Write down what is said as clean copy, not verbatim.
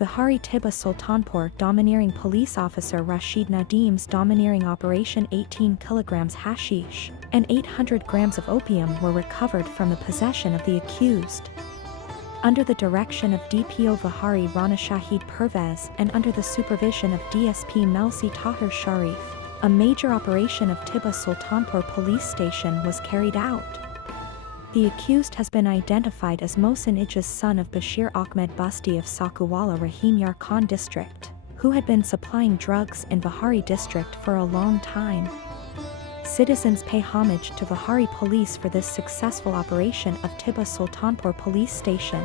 Vihari Tibba Sultanpur domineering police officer Rashid Nadim's domineering operation 18 kilograms hashish and 800 grams of opium were recovered from the possession of the accused. Under the direction of DPO Vihari Rana Shahid Pervez and under the supervision of DSP Melsi Tahir Sharif, a major operation of Tibba Sultanpur police station was carried out. The accused has been identified as Mohsin Ijaz, son of Bashir Ahmed Basti of Sakuwala Rahim Yar Khan district, who had been supplying drugs in Vihari district for a long time. Citizens pay homage to Vihari police for this successful operation of Tibba Sultanpur police station.